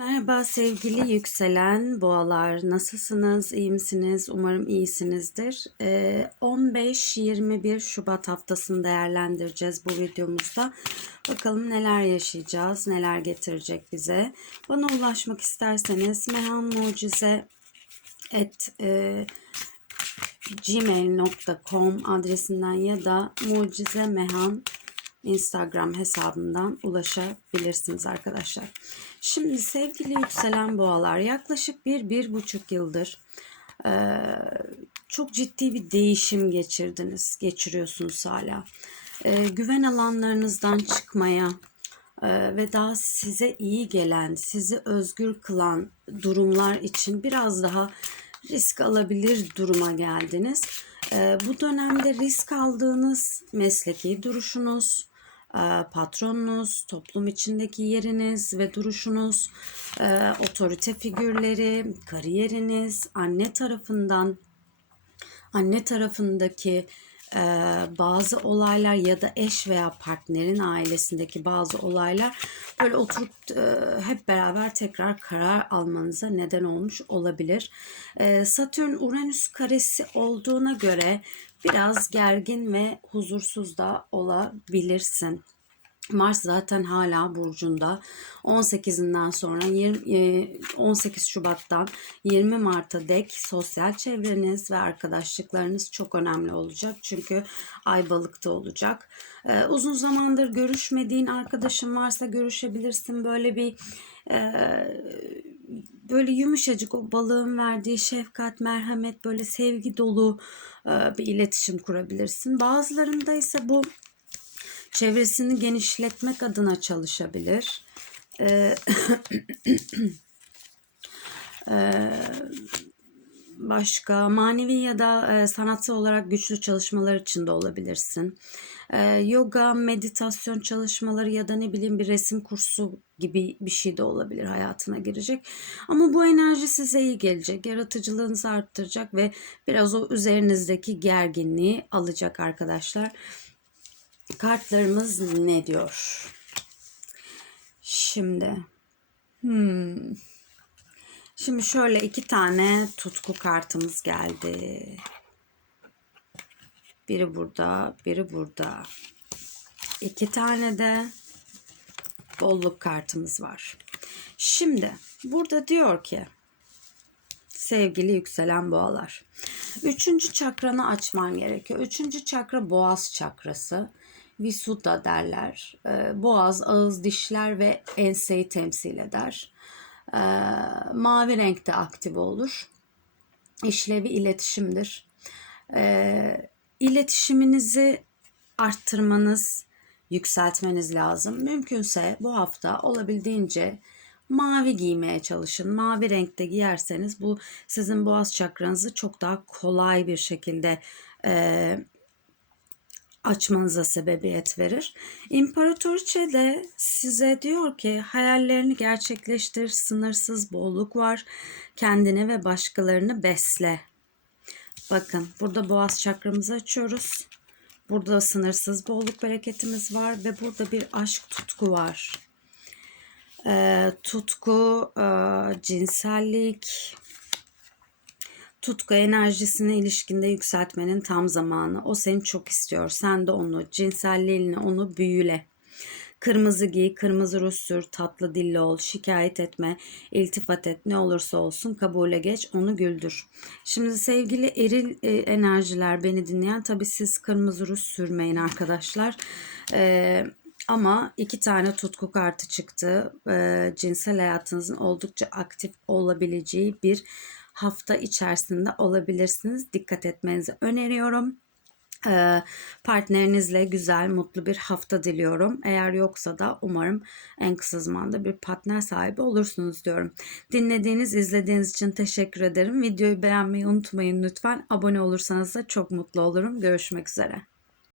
Merhaba sevgili yükselen boğalar. Nasılsınız? İyi misiniz? Umarım iyisinizdir. Ee, 15-21 Şubat haftasını değerlendireceğiz bu videomuzda. Bakalım neler yaşayacağız, neler getirecek bize. Bana ulaşmak isterseniz Mehan Mucize et, e, adresinden ya da Mucize Mehan Instagram hesabından ulaşabilirsiniz arkadaşlar. Şimdi sevgili yükselen boğalar yaklaşık bir, bir buçuk yıldır e, çok ciddi bir değişim geçirdiniz, geçiriyorsunuz hala. E, güven alanlarınızdan çıkmaya e, ve daha size iyi gelen, sizi özgür kılan durumlar için biraz daha risk alabilir duruma geldiniz. E, bu dönemde risk aldığınız mesleki duruşunuz, patronunuz, toplum içindeki yeriniz ve duruşunuz, e, otorite figürleri, kariyeriniz, anne tarafından, anne tarafındaki e, bazı olaylar ya da eş veya partnerin ailesindeki bazı olaylar böyle oturup hep beraber tekrar karar almanıza neden olmuş olabilir. Satürn Uranüs karesi olduğuna göre biraz gergin ve huzursuz da olabilirsin. Mars zaten hala burcunda. 18'inden sonra 20, 18 Şubat'tan 20 Mart'a dek sosyal çevreniz ve arkadaşlıklarınız çok önemli olacak. Çünkü ay balıkta olacak. Ee, uzun zamandır görüşmediğin arkadaşın varsa görüşebilirsin. Böyle bir e, böyle yumuşacık o balığın verdiği şefkat, merhamet, böyle sevgi dolu e, bir iletişim kurabilirsin. Bazılarında ise bu çevresini genişletmek adına çalışabilir. Ee, ee, başka manevi ya da e, sanatsal olarak güçlü çalışmalar içinde olabilirsin. E, yoga, meditasyon çalışmaları ya da ne bileyim bir resim kursu gibi bir şey de olabilir hayatına girecek. Ama bu enerji size iyi gelecek. Yaratıcılığınızı arttıracak ve biraz o üzerinizdeki gerginliği alacak arkadaşlar. Kartlarımız ne diyor? Şimdi hmm. Şimdi şöyle iki tane tutku kartımız geldi. Biri burada, biri burada. İki tane de bolluk kartımız var. Şimdi burada diyor ki sevgili yükselen boğalar. Üçüncü çakranı açman gerekiyor. Üçüncü çakra boğaz çakrası. Visuddha derler. Ee, boğaz, ağız, dişler ve enseyi temsil eder. Ee, mavi renkte aktif olur. İşlevi iletişimdir. Ee, iletişiminizi arttırmanız, yükseltmeniz lazım. Mümkünse bu hafta olabildiğince mavi giymeye çalışın. Mavi renkte giyerseniz bu sizin boğaz çakranızı çok daha kolay bir şekilde e, açmanıza sebebiyet verir. İmparatoriçe de size diyor ki hayallerini gerçekleştir, sınırsız bolluk var, kendini ve başkalarını besle. Bakın burada boğaz çakramızı açıyoruz. Burada sınırsız bolluk bereketimiz var ve burada bir aşk tutku var. Ee, tutku, e, cinsellik, tutku enerjisine ilişkinde yükseltmenin tam zamanı. O seni çok istiyor. Sen de onu, cinselliğini onu büyüle. Kırmızı giy, kırmızı ruj sür, tatlı dilli ol, şikayet etme, iltifat et, ne olursa olsun kabule geç, onu güldür. Şimdi sevgili eril e, enerjiler beni dinleyen, tabi siz kırmızı ruj sürmeyin arkadaşlar. Ee, ama iki tane tutku kartı çıktı. Ee, cinsel hayatınızın oldukça aktif olabileceği bir hafta içerisinde olabilirsiniz. Dikkat etmenizi öneriyorum. Ee, partnerinizle güzel, mutlu bir hafta diliyorum. Eğer yoksa da umarım en kısa zamanda bir partner sahibi olursunuz diyorum. Dinlediğiniz, izlediğiniz için teşekkür ederim. Videoyu beğenmeyi unutmayın lütfen. Abone olursanız da çok mutlu olurum. Görüşmek üzere.